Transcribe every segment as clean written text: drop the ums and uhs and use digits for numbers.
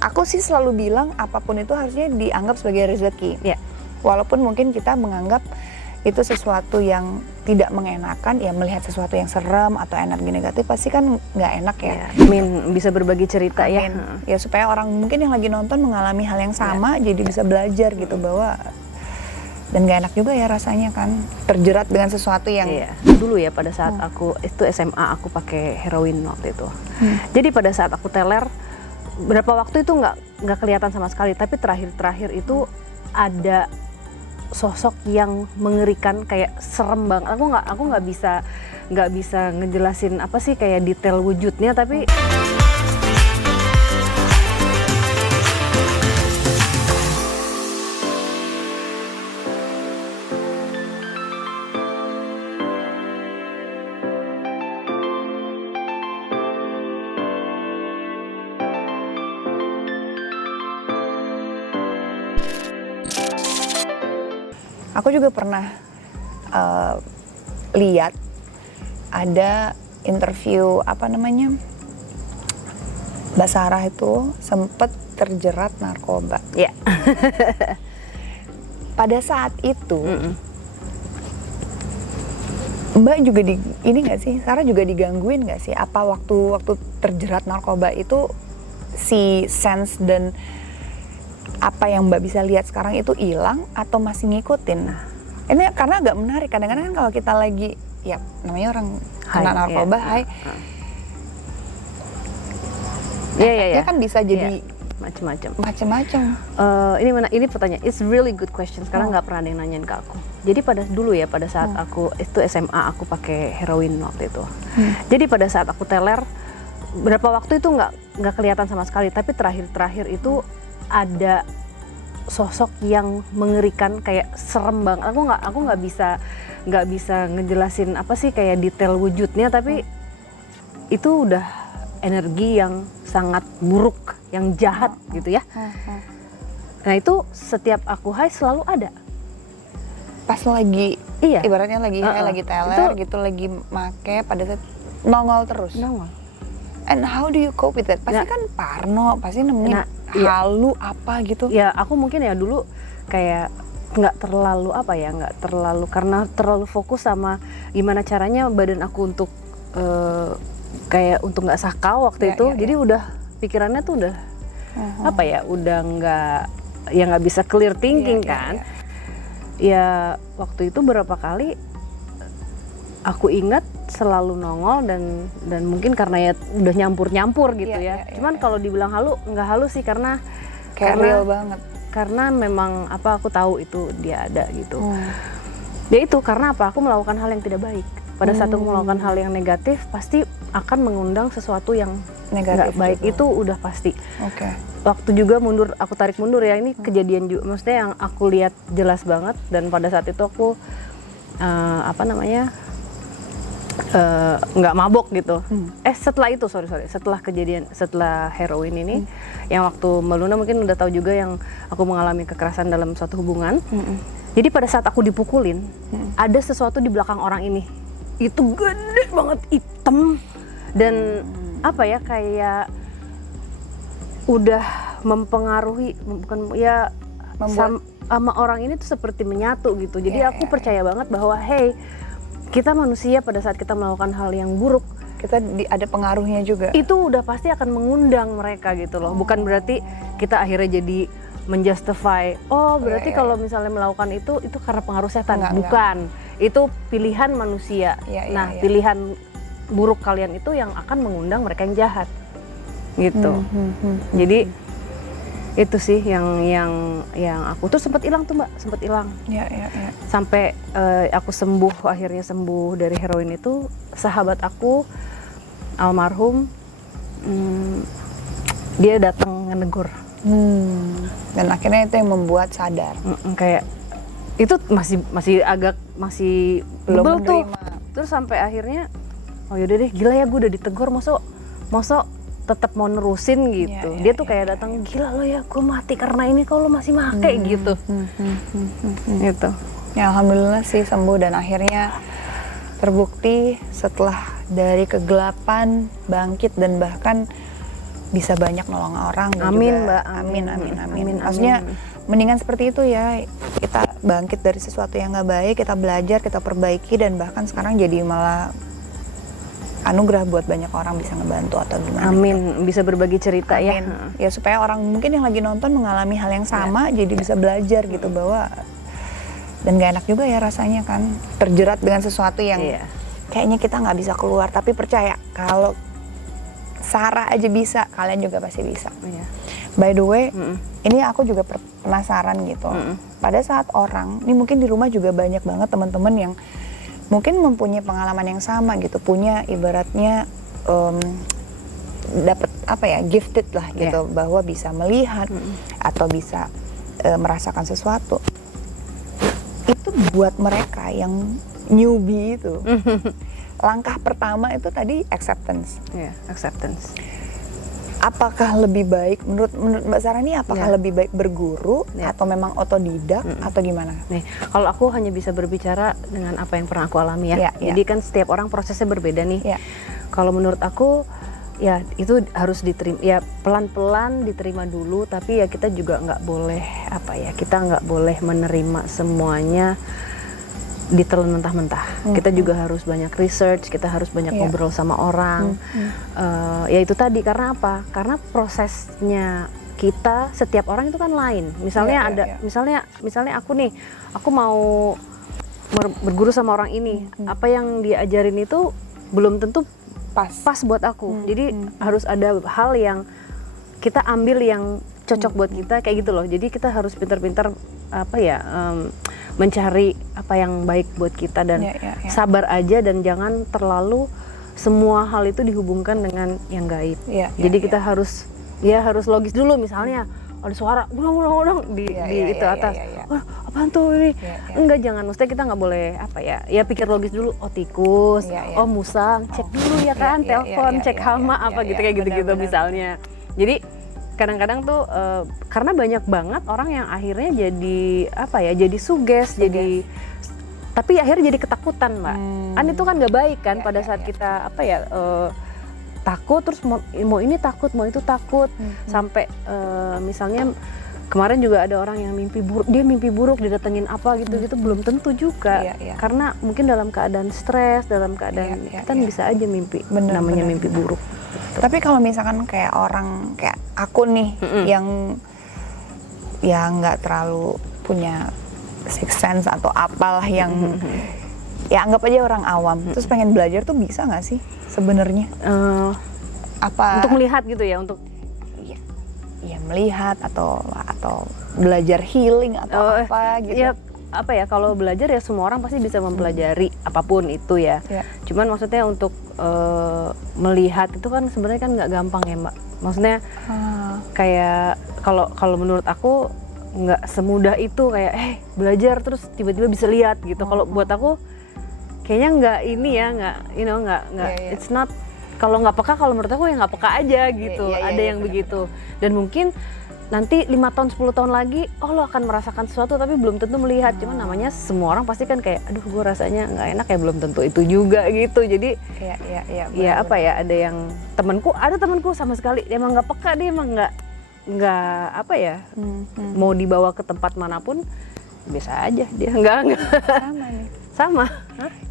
Aku sih selalu bilang apapun itu harusnya dianggap sebagai rezeki. Ya. Walaupun mungkin kita menganggap itu sesuatu yang tidak mengenakan, ya melihat sesuatu yang serem atau energi negatif pasti kan nggak enak ya. Amin, bisa berbagi cerita. Amin. Ya supaya orang mungkin yang lagi nonton mengalami hal yang sama, jadi bisa belajar gitu bahwa, dan nggak enak juga ya rasanya kan terjerat dengan sesuatu yang dulu ya pada saat aku itu SMA aku pakai heroin waktu itu. Jadi pada saat aku teler berapa waktu itu nggak kelihatan sama sekali, tapi terakhir itu ada sosok yang mengerikan, kayak serem banget. Aku nggak bisa ngejelasin apa sih kayak detail wujudnya, tapi aku juga pernah lihat ada interview Mbak Sarah itu sempet terjerat narkoba. ya. Pada saat itu Mbak juga ini nggak sih, Sarah juga digangguin nggak sih? Apa waktu terjerat narkoba itu si sense dan apa yang Mbak bisa lihat sekarang itu hilang atau masih ngikutin? Nah, ini karena agak menarik. Kadang-kadang kan kalau kita lagi, ya namanya orang kena narkoba, efeknya kan bisa jadi macam-macam. Ini pertanyaan, it's really good question. Sekarang nggak pernah ada yang nanyain ke aku. Jadi pada saat aku itu SMA aku pakai heroin waktu itu. Jadi pada saat aku teler berapa waktu itu nggak kelihatan sama sekali, tapi terakhir itu ada sosok yang mengerikan, kayak serem banget. Aku nggak bisa ngejelasin apa sih kayak detail wujudnya, tapi itu udah energi yang sangat buruk, yang jahat gitu ya. Nah itu setiap aku high selalu ada. Pas lagi, ibaratnya lagi teler gitu, lagi make, pada saat nongol terus. And how do you cope with that? Pasti kan parno, pasti nemenin halu apa gitu. Ya aku mungkin ya dulu kayak nggak terlalu karena terlalu fokus sama gimana caranya badan aku untuk kayak untuk nggak sakau waktu itu. Jadi udah pikirannya tuh udah udah nggak bisa clear thinking kan. Ya waktu itu berapa kali aku ingat selalu nongol dan mungkin karena ya udah nyampur gitu ya. Cuman kalau dibilang halu, nggak halu sih karena real banget. Karena memang aku tahu itu dia ada gitu. Ya itu karena aku melakukan hal yang tidak baik. Pada saat aku melakukan hal yang negatif, pasti akan mengundang sesuatu yang negatif, nggak baik juga. Itu udah pasti. Waktu juga aku tarik mundur ya, ini kejadian juga, maksudnya yang aku lihat jelas banget. Dan pada saat itu aku nggak mabok gitu. Setelah itu setelah heroin ini, yang waktu Mbak Luna mungkin udah tahu juga yang aku mengalami kekerasan dalam suatu hubungan. Jadi pada saat aku dipukulin, ada sesuatu di belakang orang ini. Itu gede banget, hitam dan kayak udah mempengaruhi, sama orang ini tuh seperti menyatu gitu. Jadi aku percaya banget bahwa kita manusia pada saat kita melakukan hal yang buruk, kita ada pengaruhnya juga. Itu udah pasti akan mengundang mereka gitu loh. Bukan berarti kita akhirnya jadi menjustify, berarti kalau misalnya melakukan itu karena pengaruh setan. Bukan. Itu pilihan manusia. Pilihan buruk kalian itu yang akan mengundang mereka yang jahat. Gitu. Jadi itu sih yang aku tuh sempat hilang tuh Mbak, sampai aku akhirnya sembuh dari heroin itu. Sahabat aku almarhum, dia datang ngenegur, dan akhirnya itu yang membuat sadar. Kayak itu masih belum menerima tuh. Terus sampai akhirnya yaudah deh, gila ya gue udah ditegur, mosok tetap mau nerusin gitu. Dia tuh kayak datang, gila lo ya, gue mati karena ini, kalau masih make gitu. Gitu. Ya alhamdulillah sih sembuh, dan akhirnya terbukti setelah dari kegelapan bangkit, dan bahkan bisa banyak nolong orang dan Amin, juga Mbak. amin. Amin, Maksudnya amin. mendingan seperti itu ya, kita bangkit dari sesuatu yang nggak baik, kita belajar, kita perbaiki, dan bahkan sekarang jadi malah anugerah buat banyak orang bisa ngebantu atau gimana. Amin, bisa berbagi cerita Amin. Ya supaya orang mungkin yang lagi nonton mengalami hal yang sama, jadi bisa belajar gitu bahwa, dan gak enak juga ya rasanya kan terjerat dengan sesuatu yang kayaknya kita nggak bisa keluar, tapi percaya kalau Sarah aja bisa, kalian juga pasti bisa. By the way, ini aku juga penasaran gitu. Pada saat orang, ini mungkin di rumah juga banyak banget teman-teman yang mungkin mempunyai pengalaman yang sama gitu, punya ibaratnya dapat apa ya, gifted lah gitu, bahwa bisa melihat atau bisa merasakan sesuatu. Itu buat mereka yang newbie itu. Langkah pertama itu tadi acceptance. Acceptance. Apakah lebih baik menurut Mbak Sarah ini, apakah lebih baik berguru atau memang otodidak atau gimana? Nih, kalau aku hanya bisa berbicara dengan apa yang pernah aku alami ya. Jadi kan setiap orang prosesnya berbeda nih. Kalau menurut aku ya itu harus diterima, ya pelan-pelan diterima dulu, tapi ya kita juga nggak boleh kita nggak boleh menerima semuanya ditelan mentah-mentah. Kita juga harus banyak research, kita harus banyak ngobrol sama orang. Ya itu tadi, karena apa? Karena prosesnya kita, setiap orang itu kan lain. Misalnya misalnya aku nih, aku mau berguru sama orang ini, apa yang dia ajarin itu belum tentu pas buat aku. Jadi harus ada hal yang kita ambil yang cocok buat kita, kayak gitu loh. Jadi kita harus pintar-pintar mencari apa yang baik buat kita, dan sabar aja, dan jangan terlalu semua hal itu dihubungkan dengan yang gaib. Jadi kita harus logis dulu. Misalnya ada suara udang di itu atas. Wah, apaan tuh ini? Enggak, jangan. Maksudnya kita nggak boleh ya pikir logis dulu. Oh, tikus, oh musang, cek dulu ya kan, telepon, cek hama apa gitu, kayak gitu-gitu misalnya. Jadi kadang-kadang tuh karena banyak banget orang yang akhirnya jadi suges, jadi tapi akhirnya jadi ketakutan, Mbak. Kan itu kan nggak baik kan, pada saat kita takut, terus mau ini takut, mau itu takut, sampai misalnya kemarin juga ada orang yang mimpi buruk didatengin apa gitu belum tentu juga, karena mungkin dalam keadaan stres, dalam keadaan kita bisa aja mimpi, namanya mimpi buruk. Tapi kalau misalkan kayak orang kayak aku nih yang nggak terlalu punya sixth sense atau apalah yang ya anggap aja orang awam, terus pengen belajar tuh bisa nggak sih sebenarnya? Untuk melihat gitu ya, untuk melihat atau belajar healing atau apa gitu. Kalau belajar ya semua orang pasti bisa mempelajari apapun itu ya. Cuman maksudnya untuk melihat itu kan sebenarnya kan nggak gampang ya, Mbak. Maksudnya kayak kalau menurut aku nggak semudah itu, kayak belajar terus tiba-tiba bisa lihat gitu. Kalau buat aku kayaknya nggak it's not. Kalau nggak peka, kalau menurut aku ya nggak peka aja gitu. Ada yang begitu. Dan mungkin nanti 5 tahun, 10 tahun lagi, lo akan merasakan sesuatu tapi belum tentu melihat. Cuman namanya semua orang pasti kan kayak, aduh gue rasanya nggak enak ya, belum tentu itu juga gitu. Jadi ada yang ada temanku sama sekali emang nggak peka, dia emang nggak mau dibawa ke tempat manapun biasa aja, dia nggak sama nih. Sama.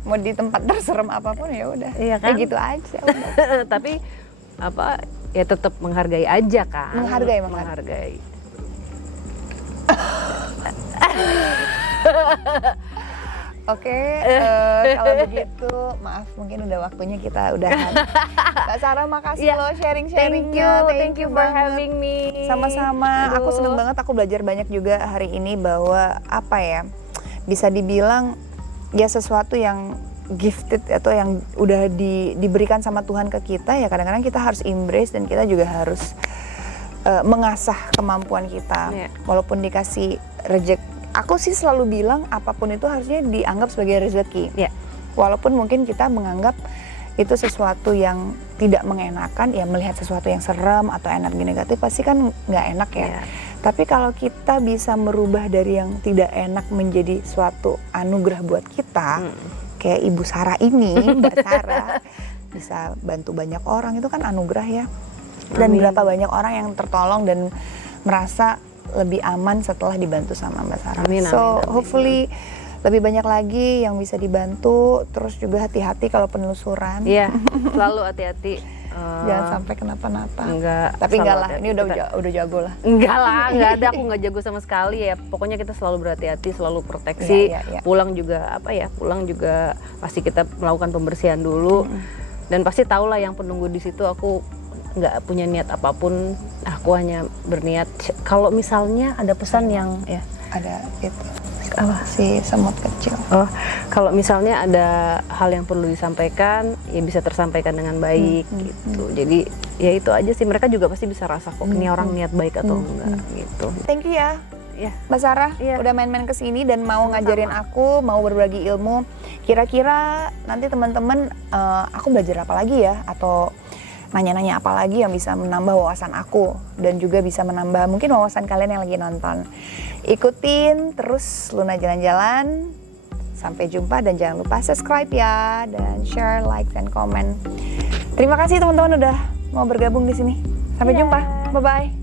Mau di tempat terserem apapun ya udah. Kan? Gitu aja. Tapi ya tetap menghargai aja kan. Menghargai. Oke, kalau begitu maaf mungkin udah waktunya kita udahan. Mbak Sarah makasih loh sharing-sharingnya. Thank you for having me. Sama-sama. Aku seneng banget, aku belajar banyak juga hari ini bahwa bisa dibilang ya sesuatu yang gifted atau yang udah diberikan sama Tuhan ke kita, ya kadang-kadang kita harus embrace, dan kita juga harus mengasah kemampuan kita. Walaupun dikasih rezeki, aku sih selalu bilang apapun itu harusnya dianggap sebagai rezeki. Walaupun mungkin kita menganggap itu sesuatu yang tidak mengenakan, ya melihat sesuatu yang serem atau energi negatif pasti kan nggak enak ya. Tapi kalau kita bisa merubah dari yang tidak enak menjadi suatu anugerah buat kita, kayak Ibu Sarah ini, Mbak Sarah, bisa bantu banyak orang, itu kan anugerah ya. Dan Amin. berapa banyak orang yang tertolong dan merasa lebih aman setelah dibantu sama Mbak Sarah. Amin, So amin, amin. hopefully lebih banyak lagi yang bisa dibantu. Terus juga hati-hati kalau penelusuran. Iya, selalu hati-hati. Jangan sampai kenapa-napa. Enggak. Tapi selalu enggak lah, hati-hati. ini udah jago lah. Enggak lah, enggak ada, aku enggak jago sama sekali ya. Pokoknya kita selalu berhati-hati, selalu proteksi. Iya. Pulang juga pulang juga pasti kita melakukan pembersihan dulu. Dan pasti tahulah yang penunggu di situ aku nggak punya niat apapun, aku hanya berniat kalau misalnya ada pesan yang ya Ada itu apa? si semut kecil. Oh, kalau misalnya ada hal yang perlu disampaikan, ya bisa tersampaikan dengan baik gitu. Jadi ya itu aja sih, mereka juga pasti bisa rasa kok ini orang niat baik atau enggak gitu. Thank you ya. Ya. Mbak Sarah Iya. udah main-main ke sini dan mau ngajarin aku, mau berbagi ilmu. Kira-kira nanti teman-teman aku belajar apa lagi ya, atau nanya-nanya apa lagi yang bisa menambah wawasan aku dan juga bisa menambah mungkin wawasan kalian yang lagi nonton. Ikutin terus Luna Jalan-Jalan. Sampai jumpa dan jangan lupa subscribe ya, dan share, like, dan komen. Terima kasih teman-teman udah mau bergabung di sini. Sampai jumpa. Bye-bye.